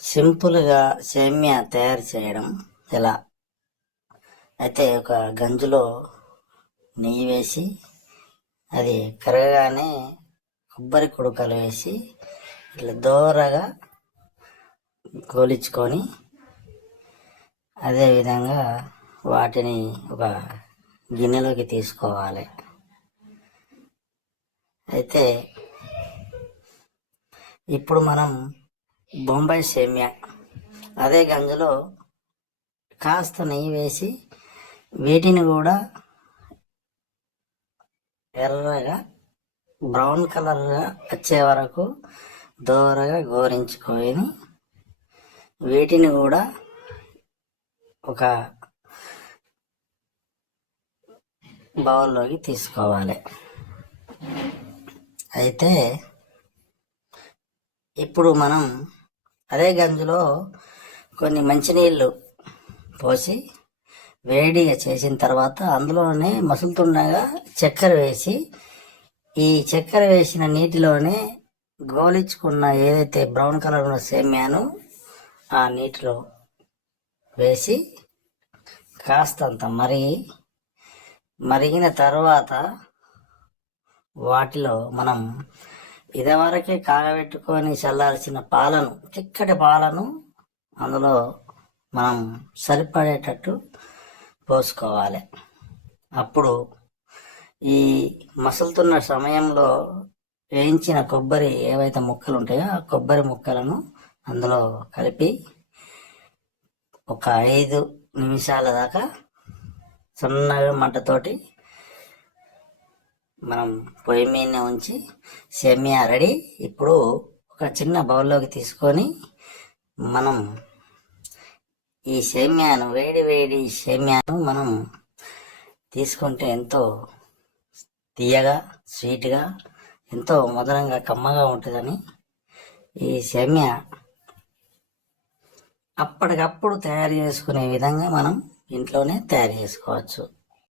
సింపుల్గా సేమ్యా తయారు చేయడం ఎలా? అయితే ఒక గంజులో నెయ్యి వేసి అది కరగగానే కొబ్బరి కుడకలు వేసి ఇట్లా దోరగా గోలించుకొని అదేవిధంగా వాటిని ఒక గిన్నెలోకి తీసుకోవాలి. అయితే ఇప్పుడు మనం బొంబాయి సేమ్యా. అదే గంజలో కాస్త నెయ్యి వేసి వీటిని కూడా ఎర్రగా బ్రౌన్ కలర్గా వచ్చే వరకు దోరగా గోరించుకొని వీటిని కూడా ఒక బౌల్లోకి తీసుకోవాలి. అయితే ఇప్పుడు మనం అదే గంజులో కొన్ని మంచినీళ్ళు పోసి వేడిగా చేసిన తర్వాత అందులోనే మసులుతుండగా చక్కెర వేసి ఈ చక్కెర వేసిన నీటిలోనే గోలించుకున్న ఏదైతే బ్రౌన్ కలర్ ఉన్న సేమ్యాను ఆ నీటిలో వేసి కాస్తంత మరిగి మరిగిన తర్వాత వాటిలో మనం ఇదివరకే కాగబెట్టుకొని చల్లాల్సిన పాలను చిక్కటి పాలను అందులో మనం సరిపడేటట్టు పోసుకోవాలి. అప్పుడు ఈ మసులుతున్న సమయంలో వేయించిన కొబ్బరి ఏవైతే ముక్కలు ఉంటాయో ఆ కొబ్బరి ముక్కలను అందులో కలిపి ఒక ఐదు నిమిషాల దాకా సన్నగా మంటతోటి మనం పొయ్యి మీద ఉంచి సేమియా రెడీ. ఇప్పుడు ఒక చిన్న బౌల్లోకి తీసుకొని మనం ఈ సేమియాను వేడి వేడి సేమియాను మనం తీసుకుంటే ఎంతో తీయగా స్వీట్గా ఎంతో మధురంగా కమ్మగా ఉంటుందని ఈ సేమియా అప్పటికప్పుడు తయారు చేసుకునే విధంగా మనం ఇంట్లోనే తయారు చేసుకోవచ్చు.